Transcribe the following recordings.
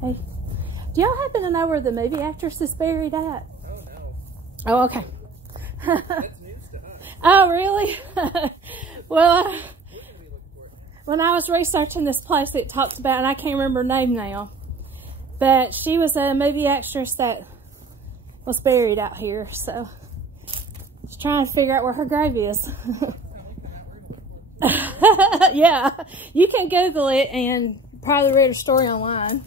Hey. Do y'all happen to know where the movie actress is buried at? Oh, no. Oh, okay. That's news to us. Oh, really? Well, when I was researching this place, it talks about, and I can't remember her name now, but she was a movie actress that was buried out here, so just trying to figure out where her grave is. Yeah, you can Google it and probably read her story online.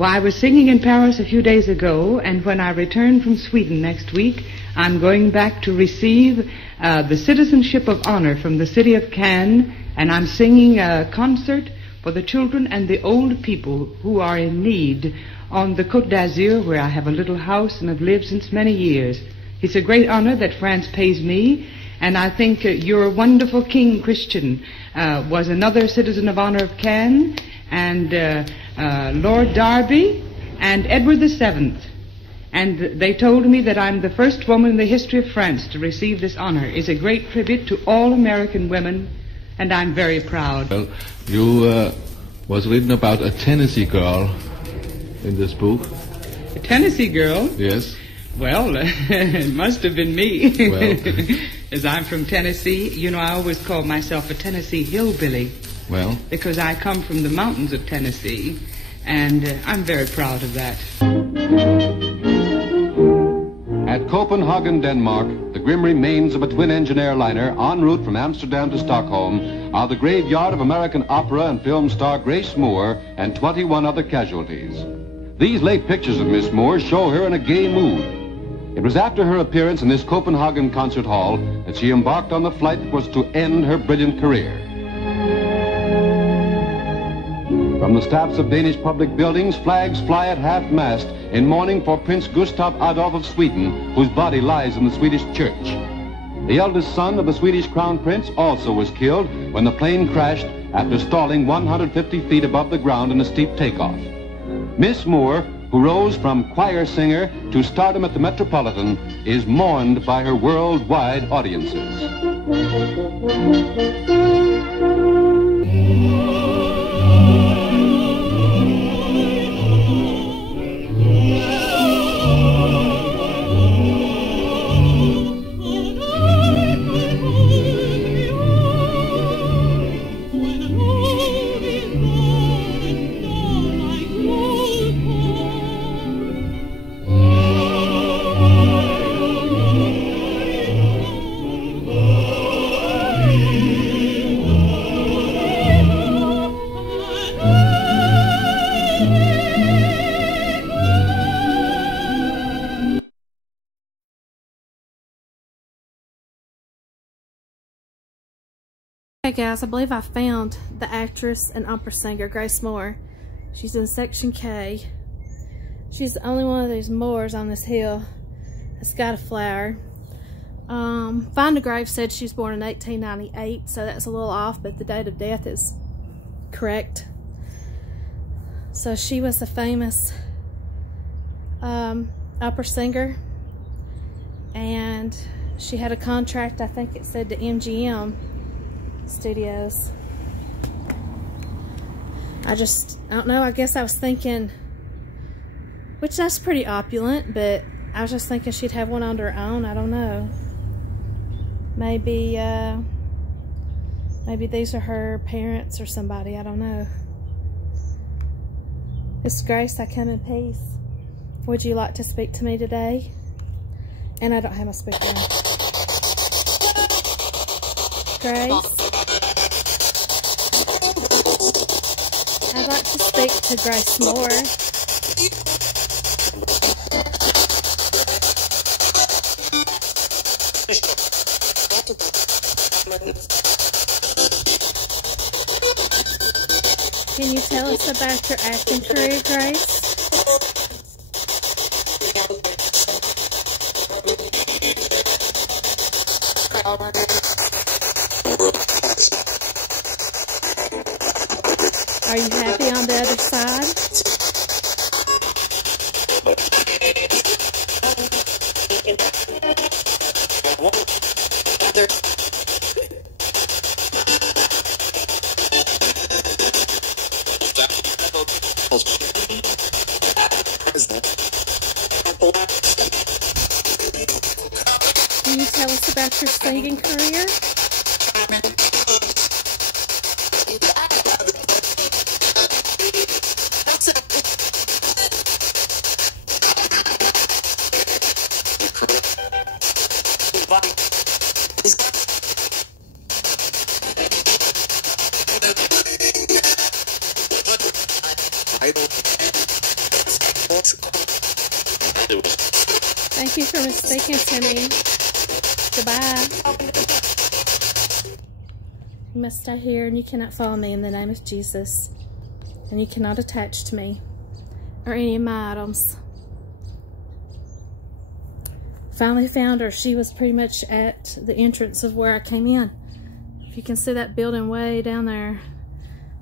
I was singing in Paris a few days ago, and when I return from Sweden next week, I'm going back to receive the Citizenship of Honor from the city of Cannes, and I'm singing a concert for the children and the old people who are in need on the Côte d'Azur, where I have a little house and have lived since many years. It's a great honor that France pays me, and I think your wonderful King Christian was another Citizen of Honor of Cannes, and Lord Derby and Edward VII. And they told me that I'm the first woman in the history of France to receive this honor. It's a great tribute to all American women, and I'm very proud. Well, you was written about a Tennessee girl in this book. A Tennessee girl? Yes. Well, it must have been me. Well. As I'm from Tennessee, you know, I always call myself a Tennessee hillbilly. Well? Because I come from the mountains of Tennessee, and I'm very proud of that. At Copenhagen, Denmark, the grim remains of a twin-engine airliner en route from Amsterdam to Stockholm are the graveyard of American opera and film star Grace Moore and 21 other casualties. These late pictures of Miss Moore show her in a gay mood. It was after her appearance in this Copenhagen concert hall that she embarked on the flight that was to end her brilliant career. From the steps of Danish public buildings, flags fly at half-mast in mourning for Prince Gustav Adolf of Sweden, whose body lies in the Swedish church. The eldest son of the Swedish crown prince also was killed when the plane crashed after stalling 150 feet above the ground in a steep takeoff. Miss Moore, who rose from choir singer to stardom at the Metropolitan, is mourned by her worldwide audiences. Hey guys, I believe I found the actress and opera singer Grace Moore. She's in section K. She's the only one of these Moors on this hill that's got a flower. Find a Grave said she was born in 1898, so that's a little off, but the date of death is correct. So she was a famous opera singer, and she had a contract, I think it said, to MGM Studios. I don't know, I guess I was thinking, which that's pretty opulent, but I was just thinking she'd have one on her own. I don't know. Maybe these are her parents or somebody. I don't know. Miss Grace, I come in peace. Would you like to speak to me today? And I don't have my speaker on. Grace? I'd like to speak to Grace Moore. Can you tell us about your acting career, Grace? Are you happy on the other side? Can you tell us about your singing career? Thank you for speaking to me. Goodbye. You must stay here and you cannot follow me in the name of Jesus. And you cannot attach to me or any of my items. Finally found her. She was pretty much at the entrance of where I came in. If you can see that building way down there,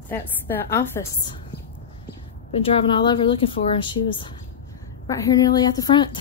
that's the office. Been driving all over looking for her, and she was right here nearly at the front.